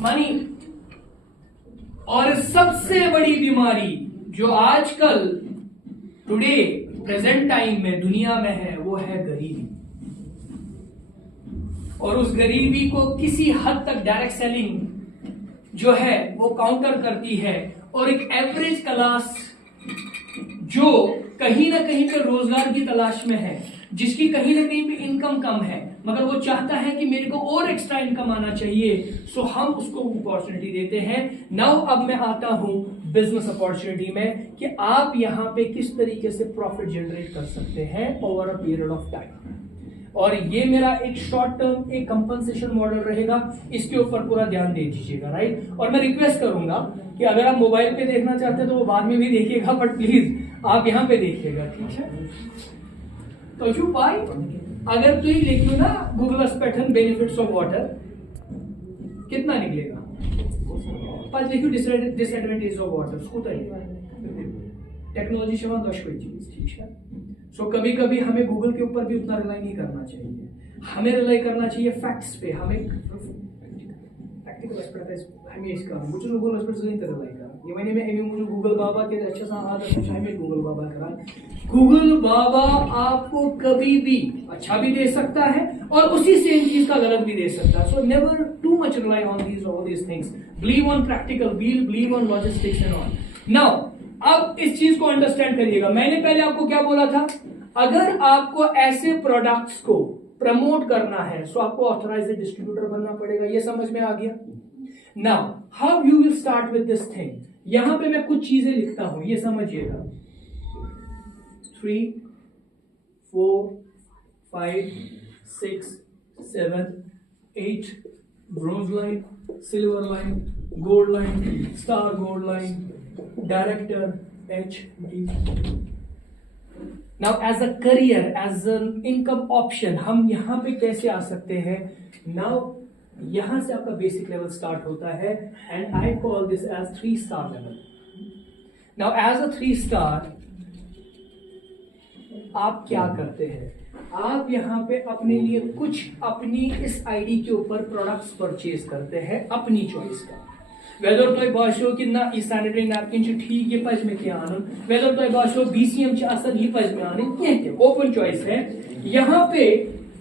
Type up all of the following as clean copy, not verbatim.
Money. और सबसे बड़ी बीमारी जो आजकल टुडे प्रेजेंट टाइम में दुनिया में है वो है गरीबी। और उस गरीबी को किसी हद तक डायरेक्ट सेलिंग जो है वो काउंटर करती है। और एक एवरेज क्लास जो कहीं ना कहीं पे रोजगार की तलाश में है, जिसकी कहीं ना कहीं पे इनकम कम है, मगर वो चाहता है कि मेरे को और एक्स्ट्रा इनकम आना चाहिए, सो हम उसको अपॉर्चुनिटी देते हैं। नाउ अब मैं आता हूं बिजनेस अपॉर्चुनिटी में कि आप यहां पे किस तरीके से प्रॉफिट जनरेट कर सकते हैं over a period of time. और ये मेरा एक शॉर्ट टर्म एक कंपनसेशन मॉडल रहेगा, इसके ऊपर पूरा ध्यान दे दीजिएगा, राइट। और मैं रिक्वेस्ट करूंगा कि अगर आप मोबाइल पे देखना चाहते हैं तो वो बाद में भी देखिएगा, बट प्लीज आप यहां पे देखिएगा, ठीक है। तो जो भाई अगर तू लिखियो ना Google pattern benefits of water, कितना निकलेगा? पांच लिखियो डिसएडवांटेज ऑफ वाटर, टेक्नोलॉजी से 10 कोई चीज, ठीक है। सो कभी कभी हमें गूगल के ऊपर भी उतना रिलाई नहीं करना चाहिए, हमें रिलाई करना चाहिए फैक्ट्स पे। हमें प्रैक्टिकल एक्सपर्ट हमें इसका मुझे गूगल एक्सपर्ट नहीं रिलाई करा ये महीने में एमए मुझे गूगल बाबा के अच्छा सा हाथ अच्छा हमें गूगल बाबा करा। गूगल बाबा आपको कभी भी अच्छा भी दे सकता है और उसी सेम चीज का गलत भी दे सकता है। So never too much rely on these all these things, believe on practical, believe on logistics and all. Now अब इस चीज को अंडरस्टैंड करिएगा। मैंने पहले आपको क्या बोला था, अगर आपको ऐसे प्रोडक्ट्स को प्रमोट करना है सो आपको ऑथराइज्ड डिस्ट्रीब्यूटर बनना पड़ेगा। ये समझ में आ गया? Now how you will start with this thing. यहां पे मैं कुछ चीजें लिखता हूं, ये समझिएगा। 3, 4, 5, 6, 7, 8 bronze line, silver line, gold line, star gold line, director HD। Now as a career, as an income option हम यहां पे कैसे आ सकते हैं? नाउ यहां से आपका बेसिक लेवल स्टार्ट होता है and I call this as 3 star level. Now as a 3 star आप क्या करते हैं, आप यहां पे अपने लिए कुछ अपनी इस आईडी के ऊपर प्रोडक्ट्स परचेज करते हैं अपनी चॉइस का। वेदर तुम बाशो कि ना ये सैनिटरी नैपकिन ठीक ये पज में क्या आन, वेदर तुम बाशो BCM असल ये पज में आने, क्या ओपन चॉइस है। यहां पे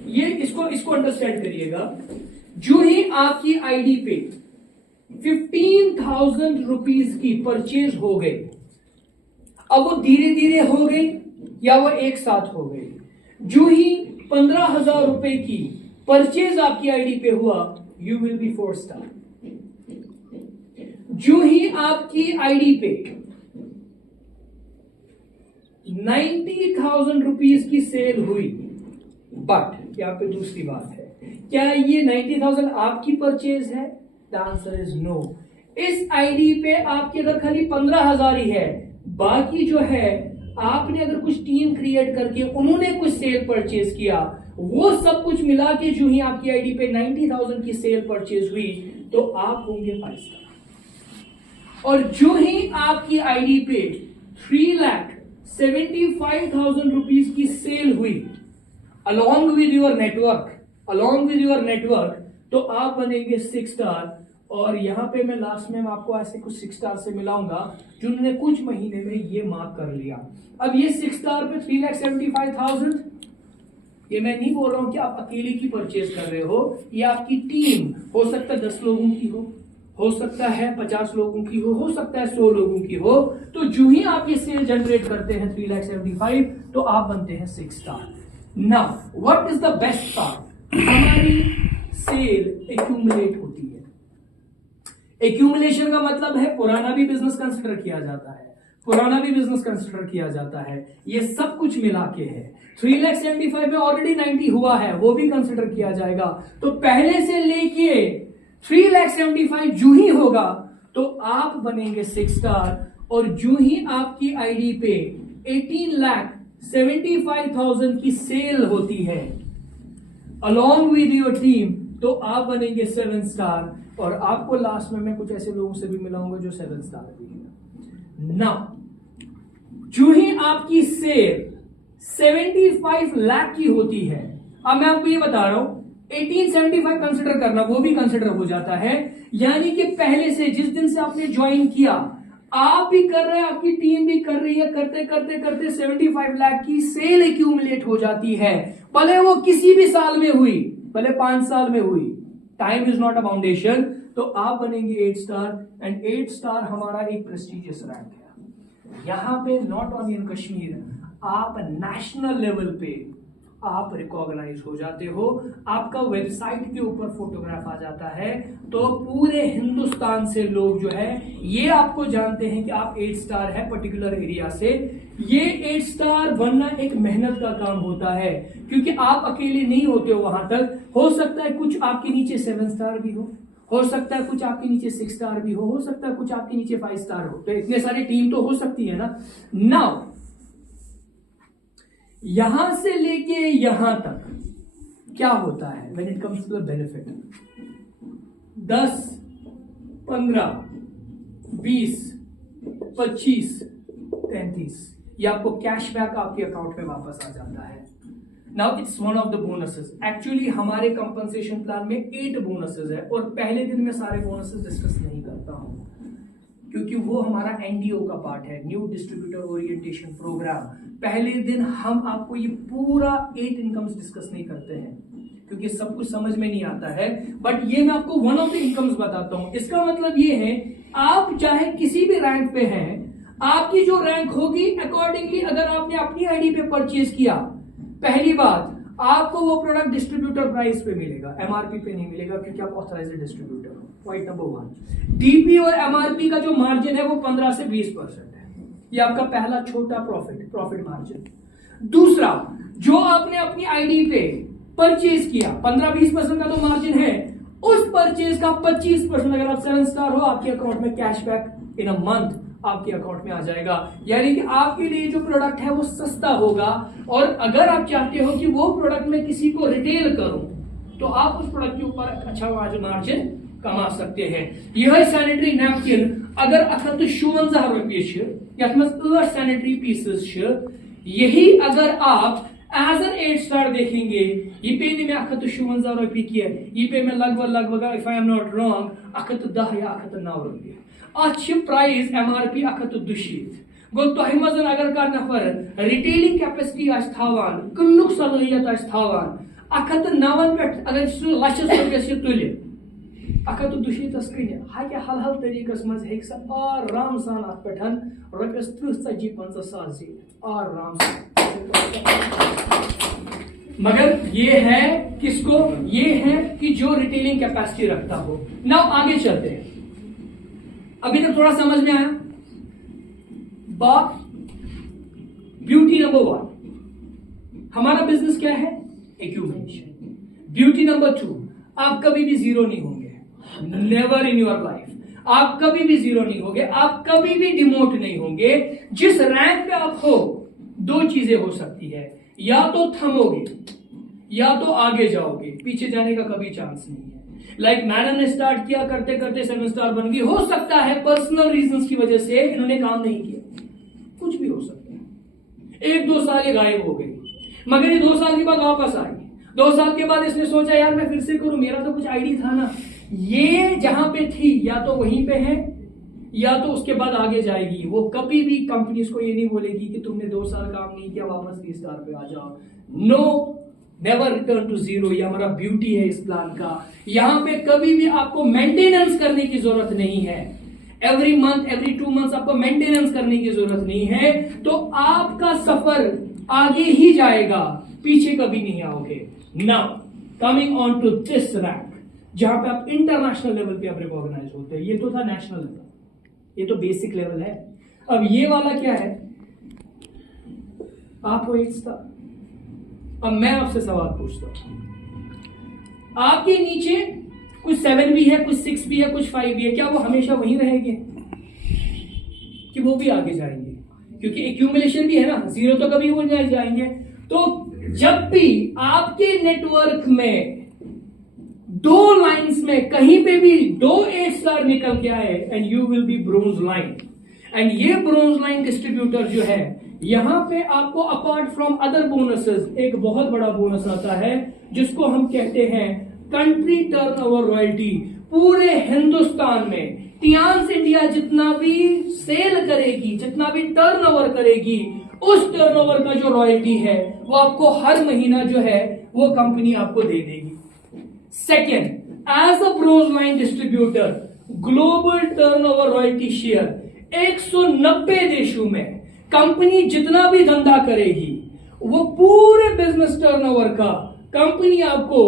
ये इसको अंडरस्टैंड करिएगा। जो ही आपकी आईडी पे 15,000 रुपीज की परचेज हो गई, अब वो धीरे धीरे हो गई या वो एक साथ हो गई, जो ही 15,000 रुपए की परचेज आपकी आईडी पे हुआ, यू विल बी 4 स्टार। जो ही आपकी आईडी पे 90,000 रुपीज की सेल हुई, बट यहाँ पे दूसरी बात है, क्या ये 90,000 आपकी परचेज है? The answer is no. इस आईडी पे आपके अगर खाली 15,000 ही है, बाकी जो है आपने अगर कुछ टीम क्रिएट करके उन्होंने कुछ सेल परचेज किया, वो सब कुछ मिला के जो ही आपकी आईडी पे 90,000 की सेल परचेज हुई, तो आप होंगे 5 स्टार। और जो ही आपकी आईडी पे 3,75,000 रुपीज की सेल हुई along with your network, तो आप बनेंगे 6 स्टार। और यहां पे मैं लास्ट में आपको ऐसे कुछ 6 स्टार से मिलाऊंगा जिन्होंने कुछ महीने में ये मार्क कर लिया। अब ये 6 स्टार पे 3,75,000, ये मैं नहीं बोल रहा हूं कि आप अकेले की परचेज कर रहे हो, ये आपकी टीम हो सकता है 10 लोगों की हो सकता है 50 लोगों की हो सकता है 100 लोगों की हो। तो जो ही आप ये सेल जनरेट करते हैं 3,75,000, तो आप बनते हैं 6 star. Now what is the best part, हमारी सेल एक्यूमुलेट होती है। एक्यूमुलेशन का मतलब है पुराना भी बिजनेस कंसिडर किया जाता है, ये सब कुछ मिला के है। 3,75,000 में ऑलरेडी 90 हुआ है, वो भी कंसिडर किया जाएगा। तो पहले से लेके 3,75,000 जो ही होगा तो आप बनेंगे 6 स्टार। और जो ही आपकी आईडी पे 18,75,000 की सेल होती है along with your टीम, तो आप बनेंगे 7 स्टार। और आपको लास्ट में मैं कुछ ऐसे लोगों से भी मिलाऊंगा जो 7 स्टार भी है। नाउ जो ही आपकी सेल 75 लाख की होती है, अब मैं आपको ये बता रहा हूं 1875 कंसिडर करना, वो भी कंसिडर हो जाता है। यानी कि पहले से, जिस दिन से आपने ज्वाइन किया, आप भी कर रहे हैं, आपकी टीम भी कर रही है, करते करते करते 75 लाख की सेल एक्यूमुलेट हो जाती है। भले वो किसी भी साल में हुई, भले 5 साल में हुई, time is not a foundation. तो आप बनेंगे 8 स्टार, एंड 8 स्टार हमारा एक प्रेस्टिजियस रैंक है। यहां पे नॉट ओनली इन कश्मीर, आप नेशनल लेवल पे आप रिकॉग्नाइज हो जाते हो, आपका वेबसाइट के ऊपर फोटोग्राफ आ जाता है, तो पूरे हिंदुस्तान से लोग जो है ये आपको जानते हैं कि आप 8 स्टार है पर्टिकुलर एरिया से। ये 8 स्टार बनना एक मेहनत का काम होता है, क्योंकि आप अकेले नहीं होते हो वहां तक। हो सकता है कुछ आपके नीचे 7 स्टार भी हो सकता है कुछ आपके नीचे 6 स्टार भी हो सकता है कुछ आपके नीचे 5 स्टार हो, तो इतने सारी टीम तो हो सकती है ना। नाउ यहां से लेके यहां तक क्या होता है when it comes to the benefit? 10, 15, 20, 25, 33 ये आपको कैशबैक आपके अकाउंट में वापस आ जाता है। Now it's one of the bonuses. Actually हमारे कंपनसेशन प्लान में 8 बोनसेस है, और पहले दिन में सारे बोनसेस डिस्कस नहीं करता हूं, क्योंकि वो हमारा एनडीओ का पार्ट है, न्यू डिस्ट्रीब्यूटर ओरिएंटेशन प्रोग्राम। पहले दिन हम आपको ये पूरा 8 इनकम्स डिस्कस नहीं करते हैं, क्योंकि सब कुछ समझ में नहीं आता है। बट ये मैं आपको वन ऑफ द इनकम्स बताता हूं। इसका मतलब ये है, आप चाहे किसी भी रैंक पे हैं, आपकी जो रैंक होगी अकॉर्डिंगली, अगर आपने अपनी आईडी पे परचेज किया, पहली बात आपको वो प्रोडक्ट डिस्ट्रीब्यूटर प्राइस पे मिलेगा, एमआरपी पे नहीं मिलेगा, क्योंकि आप ऑथराइज्ड डिस्ट्रीब्यूटर हो। Point number 1। डीपी और एमआरपी का जो मार्जिन है वो 15 से 20% है। ये आपका पहला छोटा प्रॉफिट मार्जिन। दूसरा, जो आपने अपनी आईडी पे परचेज किया, 15-20% का तो मार्जिन है, उस परचेज का 25% अगर आप 7 स्टार हो, आपके अकाउंट में कैशबैक इन अ मंथ आपके अकाउंट में आ जाएगा। यानी कि आपके लिए जो प्रोडक्ट है वो सस्ता होगा, और अगर आप चाहते हो कि वो प्रोडक्ट में किसी को रिटेल करूं, तो आप उस प्रोडक्ट के ऊपर अच्छा मार्जिन कमा सकते हैं। यह सैनिटरी नैपकिन अगर 58 रॉपिये यथ मज 8 सैनिटरी पीसेस, यही अगर आप एज एन 8 स्टार देखेंगे, ये पे में 58 रॉपिये की है, ये पे में लगभग if I am not wrong 110 या 109 रॉपिये। अच्छी प्राइस एमआरपी 120 गो तह मज अगर का नफर रिटेलिंग कैपेसिटी थावान, कन्नुक सलाहियत थावान, 109 पे अगर लक्षस रॉपियस तुल 120 कन हाकि हल तरीकस मज हे आराम सान अत पे रॉपियस 30-40-50 सास आराम से। मगर ये है किसको? ये है कि जो रिटेलिंग कैपेसिटी रखता हो। ना आगे चलते हैं, अभी तक थोड़ा समझ में आया? बात ब्यूटी नंबर 1, हमारा बिजनेस क्या है? एक्यूमुलेशन। ब्यूटी नंबर 2, आप कभी भी जीरो नहीं होंगे, नेवर इन योर लाइफ। आप कभी भी जीरो नहीं होंगे, आप कभी भी डिमोट नहीं होंगे। जिस रैंक पे आप हो, 2 चीजें हो सकती है, या तो थमोगे या तो आगे जाओगे, पीछे जाने का कभी चांस नहीं है। लाइक मैडम ने स्टार्ट किया, करते करते 7 स्टार बन गई, हो सकता है पर्सनल रीजंस की वजह से इन्होंने काम नहीं किया, कुछ भी हो सकता है। 1-2 साल ये गायब हो गई, मगर ये 2 साल के बाद वापस आई। 2 साल के बाद इसने सोचा यार मैं फिर से करूं, मेरा तो कुछ आईडी था ना। ये जहां पे थी या तो वहीं पे है, या तो उसके बाद आगे जाएगी। वो कभी भी कंपनीज को ये नहीं बोलेगी कि तुमने 2 साल काम नहीं किया, वापस 3 स्टार पे आ जाओ। No, never return to zero. ये हमारा ब्यूटी है इस प्लान का। यहां पे कभी भी आपको मेंटेनेंस करने की जरूरत नहीं है। एवरी मंथ, एवरी 2 मंथ्स आपको मेंटेनेंस करने की जरूरत नहीं है। तो आपका सफर आगे ही जाएगा, पीछे कभी नहीं आओगे। Now coming on to this rank, जहां पे आप इंटरनेशनल लेवल पे आप रिकॉग्नाइज होते हैं। ये तो था नेशनल लेवल, ये तो बेसिक लेवल है। अब ये वाला क्या है? आप हो 8 स्टार। अब मैं आपसे सवाल पूछता हूं, आपके नीचे कुछ 7 भी है, कुछ 6 भी है, कुछ 5 भी है, क्या वो हमेशा वहीं रहेंगे कि वो भी आगे जाएंगे? क्योंकि एक्यूमुलेशन भी है ना, जीरो तो कभी वो नहीं जाएंगे। तो जब भी आपके नेटवर्क में 2 लाइंस में कहीं पे भी 2 8 स्टार निकल के आए, and you will be bronze line. And ये ब्रोंज लाइन डिस्ट्रीब्यूटर जो है, यहां पे आपको अपार्ट फ्रॉम अदर बोनसेस एक बहुत बड़ा बोनस आता है जिसको हम कहते हैं कंट्री टर्नओवर रॉयल्टी। पूरे हिंदुस्तान में टियान्स इंडिया जितना भी सेल करेगी, जितना भी टर्नओवर करेगी, उस टर्नओवर का जो रॉयल्टी है वो आपको हर महीना जो है वो कंपनी आपको दे देगी। Second, as a bronze line distributor global turnover royalty share 190 देशों में कंपनी जितना भी धंधा करेगी वो पूरे बिजनेस टर्नओवर का कंपनी आपको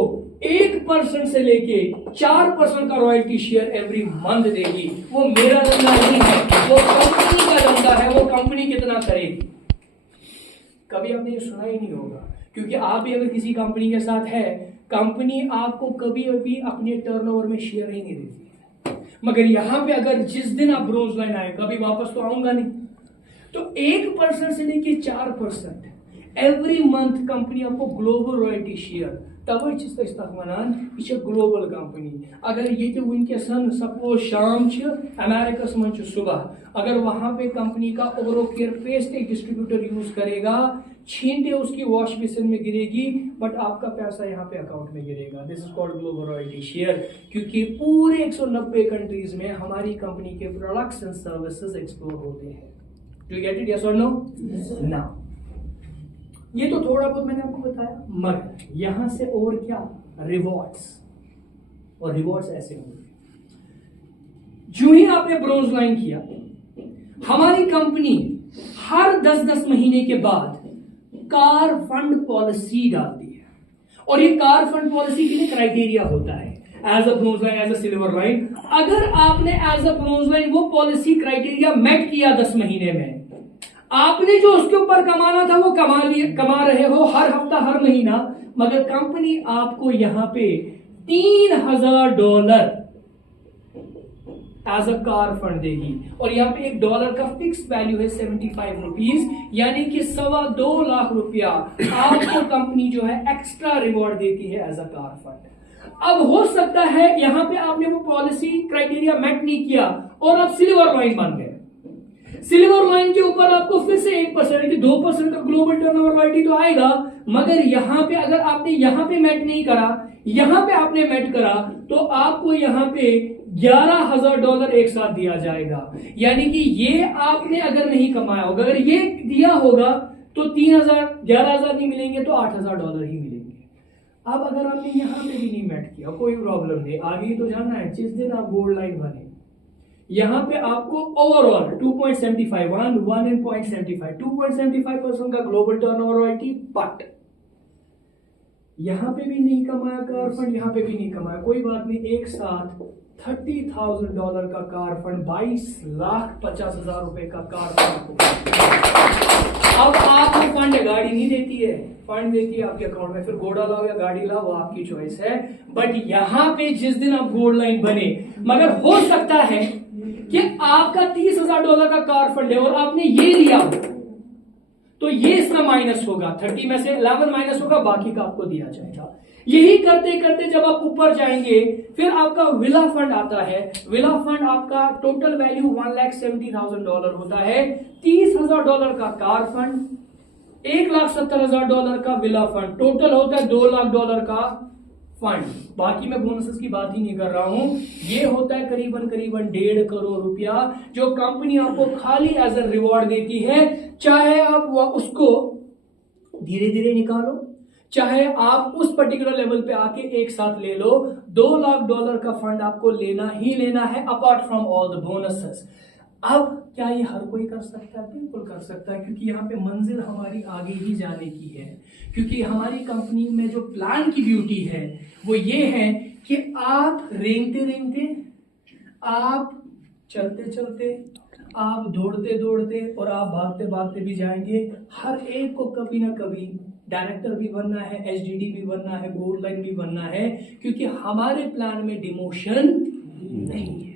1% से लेके 4% का रॉयल्टी शेयर एवरी मंथ देगी। वो मेरा धंधा नहीं है, वो कंपनी का धंधा है, वो कंपनी कितना करेगी। कभी आपने ये सुना ही नहीं होगा, क्योंकि आप भी अगर किसी कंपनी के साथ है, कंपनी आपको कभी भी अपने टर्नओवर में शेयर ही नहीं देती है। मगर यहां पे अगर जिस दिन आप ब्रोंज लाइन आए, कभी वापस तो आऊंगा नहीं, तो 1% से लेके 4% एवरी मंथ कंपनी आपको ग्लोबल रॉयल्टी शेयर तवे इस्तमान यह ग्लोबल कंपनी। अगर ये वनकसन सपोज शाम अमेरिका मन सुबह, अगर वहां पे कंपनी का ओरोकेयर पेस्ट एक डिस्ट्रीब्यूटर यूज करेगा, छींटे उसकी वॉश बेसिन में गिरेगी, बट आपका पैसा यहाँ पे अकाउंट में गिरेगा। This is called global royalty share, क्योंकि पूरे 190 कंट्रीज में हमारी कंपनी के प्रोडक्ट्स एंड सर्विसेज एक्सप्लोर होते हैं। Do you get it, yes और नो? नाउ ये तो थोड़ा बहुत मैंने आपको बताया, मगर यहां से और क्या रिवॉर्ड्स, और रिवॉर्ड्स ऐसे होंगे। जो ही आपने ब्रोंज लाइन किया, हमारी कंपनी हर 10-10 महीने के बाद कार फंड पॉलिसी डालती है, और ये कार फंड पॉलिसी के लिए क्राइटेरिया होता है as a bronze line, as a silver line. अगर आपने एज अ ब्रोंज लाइन वो पॉलिसी क्राइटेरिया मेट किया 10 महीने में, आपने जो उसके ऊपर कमाना था वो कमा रहे हो हर हफ्ता हर महीना, मगर कंपनी आपको यहां पे $3000 एज अ कार फंड देगी। और यहां पे $1 का फिक्स वैल्यू है 75 रुपीज, यानी कि 2.25 लाख रुपया आपको कंपनी जो है एक्स्ट्रा रिवॉर्ड देती है एज अ कार फंड। अब हो सकता है यहां पे आपने वो पॉलिसी क्राइटेरिया मेट नहीं किया और आप सिल्वर लाइन बन गए। सिल्वर लाइन के ऊपर आपको फिर से 1% 2% का ग्लोबल टर्नओवर रॉयल्टी तो आएगा, मगर यहां पे अगर आपने यहां पे मैट नहीं करा, यहां पे आपने मैट करा, तो आपको यहां पे $11,000 एक साथ दिया जाएगा। यानी कि ये आपने अगर नहीं कमाया होगा, अगर ये दिया होगा तो 11,000 नहीं मिलेंगे तो $8,000 ही मिलेंगे। अब अगर आपने यहां पे भी नहीं मैट किया, कोई प्रॉब्लम नहीं, आगे तो जाना है। जिस दिन आप गोल्ड लाइन बने, यहां पे आपको ओवरऑल 2.75 1.75 2.75% का ग्लोबल टर्नओवर रॉयल्टी, बट यहां पे भी नहीं कमाया कार फंड, यहां पे भी नहीं कमाया, कोई बात नहीं, एक साथ $30,000 का कार फंड, 22,50,000 रुपए का कार फंड। अब आपको फंड गाड़ी नहीं देती है, फंड देती है आपके अकाउंट में, फिर घोड़ा लाओ या गाड़ी लाओ वो आपकी चॉइस है। बट यहां पे जिस दिन आप गोल्ड लाइन बने, मगर हो सकता है कि आपका $30,000 का कार फंड है और आपने ये लिया हो, तो ये इसका माइनस होगा, 30 में से 11 माइनस होगा, बाकी का आपको दिया जाएगा। यही करते करते जब आप ऊपर जाएंगे, फिर आपका विला फंड आता है। विला फंड आपका टोटल वैल्यू $1,70,000 होता है। $30,000 का कार फंड, $1,70,000 का विला फंड, टोटल होता है $2,00,000 का फंड। बाकी मैं बोनसेस की बात ही नहीं कर रहा हूं। ये होता है करीबन 1.5 करोड़ रुपया जो कंपनी आपको खाली एज अ रिवॉर्ड देती है। चाहे आप उसको धीरे धीरे निकालो, चाहे आप उस पर्टिकुलर लेवल पे आके एक साथ ले लो, $2,00,000 का फंड आपको लेना ही लेना है, apart from all the bonuses. अब क्या ये हर कोई कर सकता है? बिल्कुल कर सकता है, क्योंकि यहाँ पे मंजिल हमारी आगे ही जाने की है। क्योंकि हमारी कंपनी में जो प्लान की ब्यूटी है वो ये है कि आप रेंगते रेंगते, आप चलते चलते, आप दौड़ते दौड़ते और आप भागते भागते भी जाएंगे। हर एक को कभी ना कभी डायरेक्टर भी बनना है, एचडीडी भी बनना है, गोल्ड लाइन भी बनना है, क्योंकि हमारे प्लान में डिमोशन नहीं है।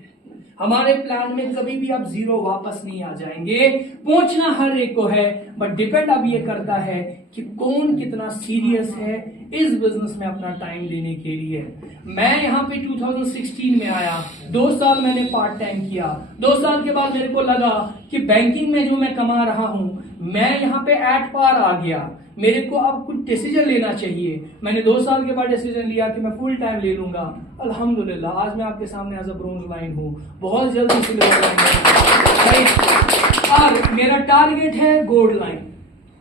हमारे प्लान में कभी भी आप जीरो वापस नहीं आ जाएंगे। पहुंचना हर एक को है, बट डिपेंड अब ये करता है कि कौन कितना सीरियस है इस बिजनेस में अपना टाइम देने के लिए। मैं यहाँ पे 2016 में आया, 2 साल मैंने पार्ट टाइम किया। 2 साल के बाद मेरे को लगा कि बैंकिंग में जो मैं कमा रहा हूँ, मैं यहाँ पे एट पार आ गया, मेरे को अब कुछ डिसीजन लेना चाहिए। मैंने 2 साल के बाद डिसीजन लिया कि मैं फुल टाइम ले लूंगा। अल्हम्दुलिल्लाह आज मैं आपके सामने एज अ ब्रोंज लाइन हूँ, बहुत जल्दी सिल्वर लाइन, और मेरा टारगेट है गोल्ड लाइन।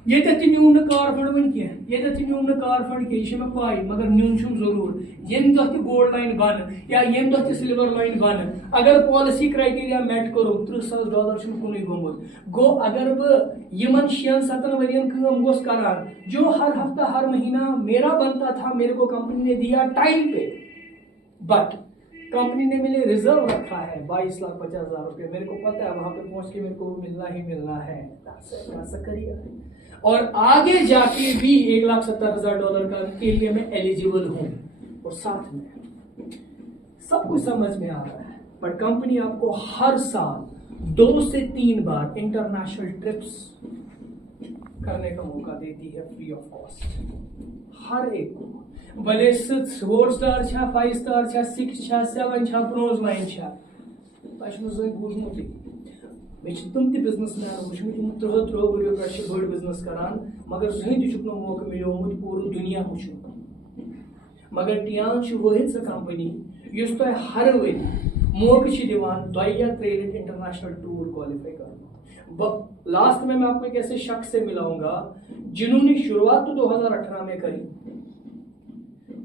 ये तो न्यून कार फंड वन कह, ये तो न्यून कार फंड कह पाई, मगर न्यून जरूर यम दह गोल्ड लाइन बन या यम दह सिल्वर लाइन बन। अगर पॉलिसी क्राइटेरिया मेट करो $30,000 कुन गोमुत गो। अगर बह 6-7 वरियन काम गोस करान, जो हर हफ्ता हर महीना मेरा बनता था, मेरे को कंपनी ने दिया टाइम पे, बट कंपनी ने मेरे रिजर्व रखा है 22,50,000 रुपये। मेरे को पता है वहां पे पहुंच के मेरे को मिलना ही मिलना है, करियर। और आगे जाके भी $1,70,000 का के लिए मैं एलिजिबल हूं। और साथ में सब कुछ समझ में आ रहा है, बट कंपनी आपको हर साल 2 से 3 बार इंटरनेशनल ट्रिप्स करने का मौका देती है फ्री ऑफ कॉस्ट हर एक को। भले 4 स्टार 5 स्टार 6 7 ब्रोंज लाइन बूझमुत मे तम बिजनेसमैन वुचम 3 वरियो पे बड़ बिजनेस करान, मगर जहन तुक मौका मिलोमुत पूरा दुनिया वुचन। मगर टियान वाहिद सह कंपनी युस तुह हर वरी मौका दिवान 2 या 3 लट इंटरनेशनल टूर क्वालिफाई कर। लास्ट में मैं आपको एक ऐसे शख्स से मिलाऊंगा जिन्होंने शुरुआत तो 2018 में करी,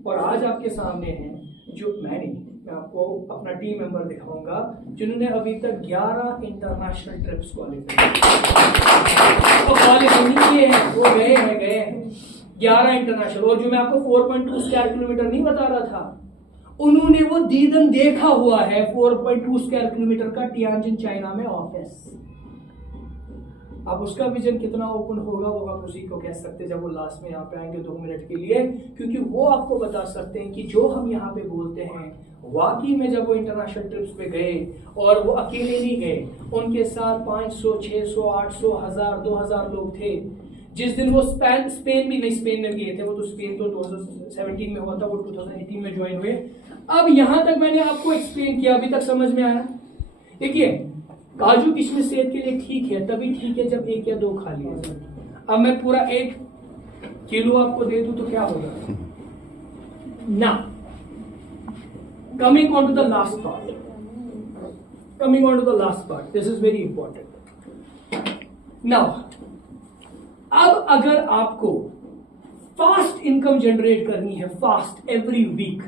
और आज आपके सामने हैं जो मैं आपको अपना टीम मेंबर दिखाऊंगा जिन्होंने अभी तक 11 इंटरनेशनल ट्रिप्स क्वालिफाई किए हैं। वो गए हैं 11 इंटरनेशनल। और जो मैं आपको 4.2 स्क्वायर किलोमीटर नहीं बता रहा था, उन्होंने वो दीदन देखा हुआ है 4.2 स्क्वायर किलोमीटर का टियानजिन चाइना में ऑफिस। अब उसका विजन कितना ओपन होगा वो आप उसी को कह सकते हैं जब वो लास्ट में यहाँ पे आएंगे 2 मिनट के लिए, क्योंकि वो आपको बता सकते हैं कि जो हम यहाँ पे बोलते हैं वाकई में जब वो इंटरनेशनल ट्रिप्स पे गए, और वो अकेले नहीं गए, उनके साथ 500 600 800 1000 2000 लोग थे। जिस दिन वो स्पेन भी नहीं, स्पेन में गए थे, वो तो स्पेन तो 2017 में हुआ था, वो 2018 में ज्वाइन हुए। अब यहां तक मैंने आपको एक्सप्लेन किया, अभी तक समझ में आया? देखिए काजू किशमिश सेहत के लिए ठीक है, तभी ठीक है जब 1 या 2 खा लिया। अब मैं पूरा 1 किलो आपको दे दूं तो क्या होगा ना। Coming on to the last part, this is very important now. अब अगर आपको फास्ट इनकम जनरेट करनी है, फास्ट एवरी वीक,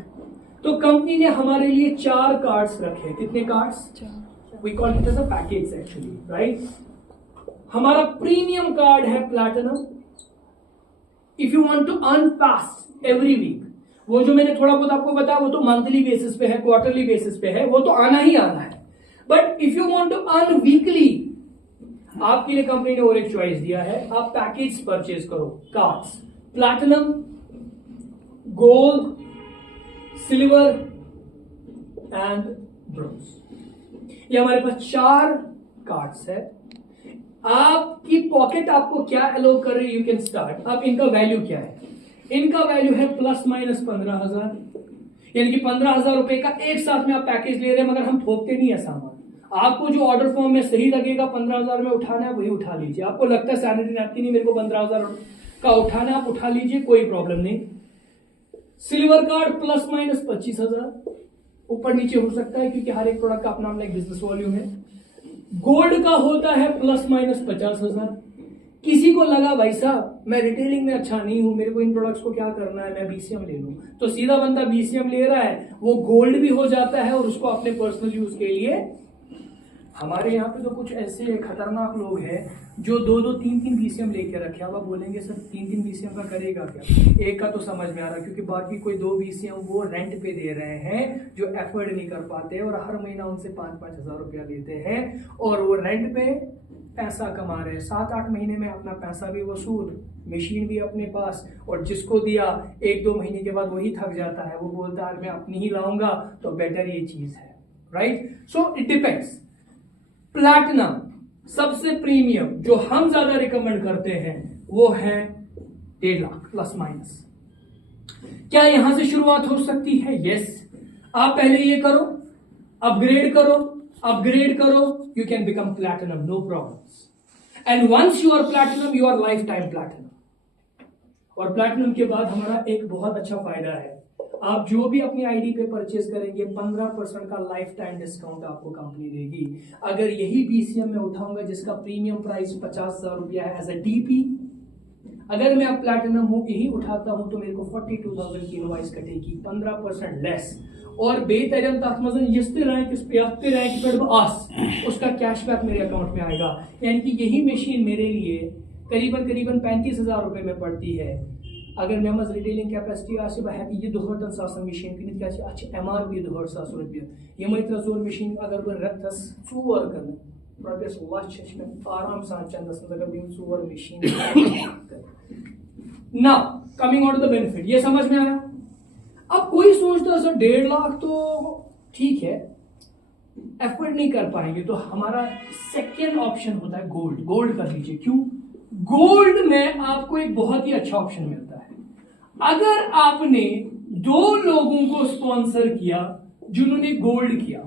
तो कंपनी ने हमारे लिए 4 कार्ड्स रखे। कितने cards? We call it as a package actually, right? हमारा प्रीमियम कार्ड है platinum. If you want to earn fast every week, वो जो मैंने थोड़ा बहुत आपको बताया वो तो मंथली बेसिस पे है, क्वार्टरली बेसिस पे है, वो तो आना ही आना है। But if you want to earn weekly, आपके लिए कंपनी ने और एक चॉइस दिया है, आप पैकेज परचेज करो। Cards platinum, gold, silver and bronze, ये हमारे पास 4 कार्ड्स है। आपकी पॉकेट आपको क्या अलाउ कर रही है, यू कैन स्टार्ट। अब इनका वैल्यू क्या है? इनका वैल्यू है ±15,000, यानी कि 15,000 रुपए का एक साथ में आप पैकेज ले रहे हैं, मगर हम थोपते नहीं है सामान। आपको जो ऑर्डर फॉर्म में सही लगेगा 15,000 में उठाना है वही उठा लीजिए। आपको लगता है सैनिटरी नैपकिन नहीं मेरे को 15,000 का उठाना है, आप उठा लीजिए, कोई प्रॉब्लम नहीं। सिल्वर कार्ड ±25,000, ऊपर नीचे हो सकता है क्योंकि हर एक प्रोडक्ट का अपना एक बिजनेस वॉल्यूम है। गोल्ड का होता है ±50,000। किसी को लगा भाई साहब मैं रिटेलिंग में अच्छा नहीं हूं, मेरे को इन प्रोडक्ट्स को क्या करना है, मैं बीसीएम ले लूं, तो सीधा बंदा बीसीएम ले रहा है, वो गोल्ड भी हो जाता है और उसको अपने पर्सनल यूज के लिए। हमारे यहाँ पे तो कुछ ऐसे खतरनाक लोग हैं जो 2-2 3-3 बीसीएम लेके रखे। अब आप बोलेंगे सर 3-3 बीसीएम का करेगा क्या? एक का तो समझ में आ रहा है, क्योंकि बाकी कोई 2 बीसीएम वो रेंट पे दे रहे हैं जो एफोर्ड नहीं कर पाते, और हर महीना उनसे 5-5 हजार रुपया लेते हैं, और वो रेंट पे पैसा कमा रहे हैं। 7-8 महीने में अपना पैसा भी वसूल, मशीन भी अपने पास, और जिसको दिया 1-2 महीने के बाद वही थक जाता है, वो बोलता है मैं अपनी ही लाऊंगा तो बेटर ये चीज है, right? So it depends. Platinum सबसे प्रीमियम जो हम ज्यादा रिकमेंड करते हैं वो है 1.5 लाख ±। क्या यहां से शुरुआत हो सकती है? यस। आप पहले ये करो, अपग्रेड करो, अपग्रेड करो, you can become platinum, no problems. And once you are platinum, you are life time platinum. और प्लैटिनम के बाद हमारा एक बहुत अच्छा फायदा है, आप जो भी अपनी आईडी पे परचेज करेंगे 15% का लाइफ टाइम डिस्काउंट आपको कंपनी देगी। अगर यही बीसीएम में उठाऊंगा जिसका प्रीमियम प्राइस 50,000 रुपया है एज अ डीपी, अगर मैं अब प्लैटिनम हूं यही उठाता हूं तो मेरे को 42,000 की इनवॉइस कटेगी, 15% लेस। और बेतरम तक मजन रैंक पे आस उसका कैशबैक मेरे अकाउंट में आएगा। यानी कि यही मशीन मेरे लिए करीबन 35,000 रुपए में पड़ती है। अगर मे रिटेलिंग कैपेसिटी ये 2 मशीन कनित MRP 2 रुपये ये 3 मशीन अगर बह रतस 4 कर रपस लक्ष में आराम सान चंदस अगर बह 4 मशीन। ना coming on to the benefit, ये समझ में आया? अब कोई सोचता है सर 1.5 लाख तो ठीक है, एफर्ट नहीं कर पाएंगे, तो हमारा सेकेंड ऑप्शन होता है गोल्ड। गोल्ड कर लीजिए। क्यों? गोल्ड में आपको एक बहुत ही अच्छा ऑप्शन मिलता है। अगर आपने 2 लोगों को स्पॉन्सर किया जिन्होंने गोल्ड किया,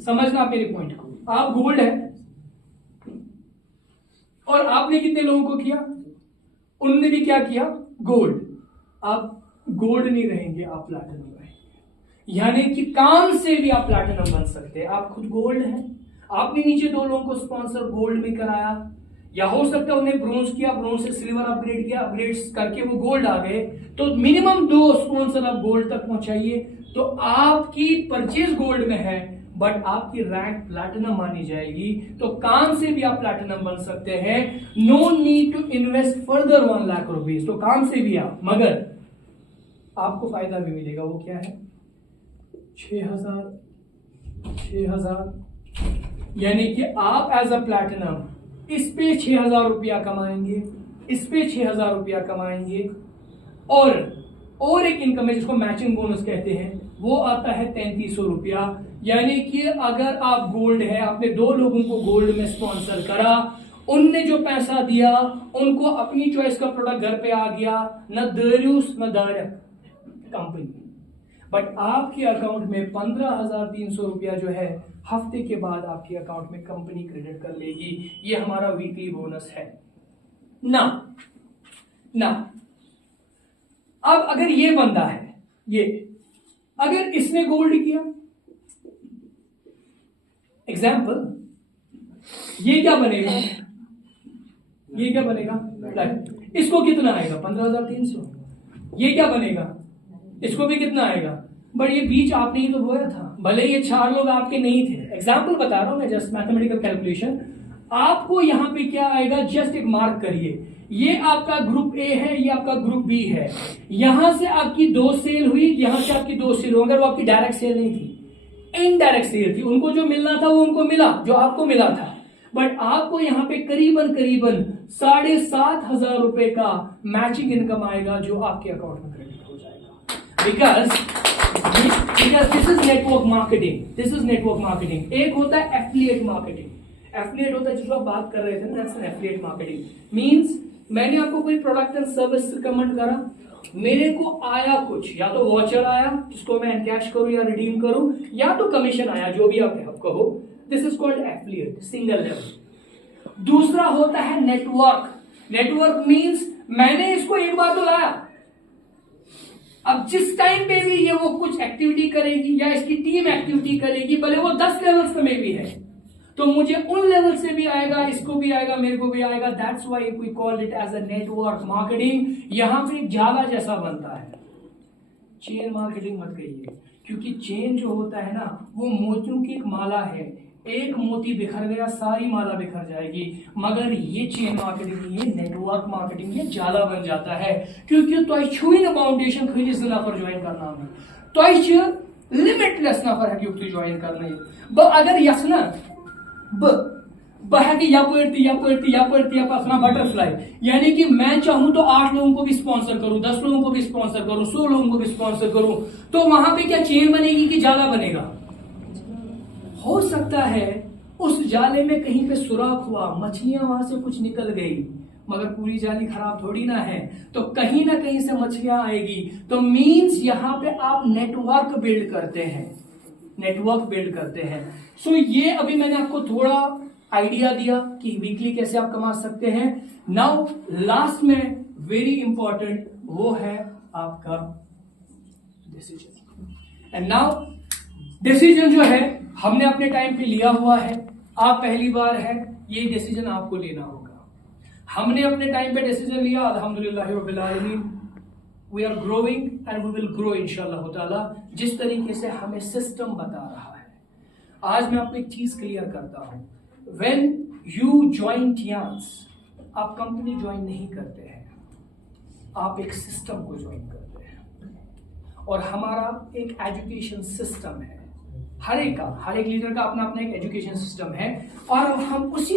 समझना आप मेरे पॉइंट को, आप गोल्ड है और आपने कितने लोगों को किया? उन्होंने भी क्या किया? गोल्ड। आप गोल्ड नहीं रहेंगे, आप प्लैटिनम रहेंगे। यानी कि काम से भी आप प्लैटिनम बन सकते हैं। आप खुद गोल्ड हैं, आपने नीचे 2 लोगों को स्पॉन्सर गोल्ड में कराया, या हो सकता है उन्हें ब्रोंज किया, ब्रोंज से सिल्वर अपग्रेड किया, अपग्रेड करके वो गोल्ड आ गए, तो मिनिमम 2 स्पॉन्सर आप गोल्ड तक पहुंचाइए, तो आपकी परचेज गोल्ड में है बट आपकी रैंक प्लैटिनम मानी जाएगी। तो काम से भी आप प्लैटिनम बन सकते हैं। No need to invest further 1 lakh rupees, तो काम से भी आप, मगर आपको फायदा भी मिलेगा। वो क्या है? 6,000, यानी कि आप एज अ प्लैटिनम इस पे 6,000 रुपया कमाएंगे, इस पे 6,000 रुपया कमाएंगे, और एक इनकम है जिसको मैचिंग बोनस कहते हैं, वो आता है 3,300 रुपया। यानी कि अगर आप गोल्ड है, आपने 2 लोगों को गोल्ड में स्पॉन्सर करा, उनने जो पैसा दिया उनको अपनी चॉइस का प्रोडक्ट घर पे आ गया, न दरूस न दारक कंपनी, बट आपके अकाउंट में 15,300 रुपया जो है हफ्ते के बाद आपके अकाउंट में कंपनी क्रेडिट कर लेगी। ये हमारा वीकली बोनस है ना। अब अगर ये बंदा है, ये अगर इसने गोल्ड किया, एग्जाम्पल, ये क्या बनेगा? ये क्या बनेगा? इसको कितना आएगा? 15,300। ये क्या बनेगा? इसको भी कितना आएगा? बट ये बीच आपने ही तो बोया था, भले ये 4 लोग आपके नहीं थे। एग्जाम्पल बता रहा हूं मैं, जस्ट मैथमेटिकल कैलकुलेशन। आपको यहां पे क्या आएगा? जस्ट एक मार्क करिए, ये आपका ग्रुप ए है, ये आपका ग्रुप बी है। यहां से आपकी 2 सेल हुई, यहां से आपकी 2 सेल हुई, मगर वो आपकी डायरेक्ट सेल नहीं थी, इनडायरेक्ट सेल थी। उनको जो मिलना था वो उनको मिला, जो आपको मिला था। बट आपको यहाँ पे करीबन 7,500 रुपए का मैचिंग इनकम आएगा जो आपके अकाउंट में क्रेडिट हो जाएगा। Because this is network marketing, this is network marketing. एक होता है एफिलिएट मार्केटिंग। एफिलिएट होता है जिसको आप बात कर रहे थे ना, that's an affiliate marketing. Means मैंने आपको कोई प्रोडक्ट एंड सर्विस रिकमेंड करा, मेरे को आया कुछ, या तो वॉचर आया जिसको मैं एनकैश करूं या रिडीम करूं, या तो कमीशन आया, जो भी आप कहो। This is called affiliate, single level. दूसरा होता है नेटवर्क। नेटवर्क मींस मैंने इसको एक बार तो लाया, अब जिस टाइम पे भी ये वो कुछ एक्टिविटी करेगी या इसकी टीम एक्टिविटी करेगी, भले वो 10 लेवल्स पे में भी है, तो मुझे उन लेवल से भी आएगा, इसको भी आएगा, मेरे को भी आएगा। That's why we call it as a network marketing. यहां पे एक जाला जैसा बनता है। चेन मार्केटिंग मत कहिए, क्योंकि चेन जो होता है ना, वो मोतियों की एक माला है, एक मोती बिखर गया सारी माला बिखर जाएगी। मगर ये चेन मार्केटिंग, ये नेटवर्क मार्केटिंग, ये जाला बन जाता है। क्योंकि तुम छुई ना फाउंडेशन खरीज नफर ज्वाइन करना में, तुम लिमिटलेस नफर है ज्वाइन करना। अगर यस ना बटरफ्लाई, यानी कि मैं चाहूं तो 8 लोगों को भी स्पॉन्सर करूं, 10 लोगों को भी स्पॉन्सर करूं, 100 लोगों को भी स्पॉन्सर करूं, तो वहां पे क्या चेन बनेगी कि जाला बनेगा? हो सकता है उस जाले में कहीं पे सुराख हुआ, मछलियां वहां से कुछ निकल गई, मगर पूरी जाली खराब थोड़ी ना है, तो कहीं ना कहीं से मछलियां आएगी। तो मीन्स यहां पे आप नेटवर्क बिल्ड करते हैं, नेटवर्क बिल्ड करते हैं। सो ये अभी मैंने आपको थोड़ा आइडिया दिया कि वीकली कैसे आप कमा सकते हैं। नाउ लास्ट में वेरी इंपॉर्टेंट वो है आपका डिसीजन। एंड नाउ डिसीजन जो है हमने अपने टाइम पे लिया हुआ है, आप पहली बार है, ये डिसीजन आपको लेना होगा। हमने अपने टाइम पे डिसीजन लिया, अल्हम्दुलिल्लाह रब्बिल आलमीन, we are growing and we will grow इंशाअल्लाह ताला, जिस तरीके से हमें सिस्टम बता रहा है। आज मैं आपको एक चीज क्लियर करता हूं, व्हेन यू ज्वाइन टियांस, आप कंपनी ज्वाइन नहीं करते हैं, आप एक सिस्टम को ज्वाइन करते हैं। और हमारा एक एजुकेशन सिस्टम है, हर एक लीडर का अपना अपना एक एजुकेशन सिस्टम है, और हम उसी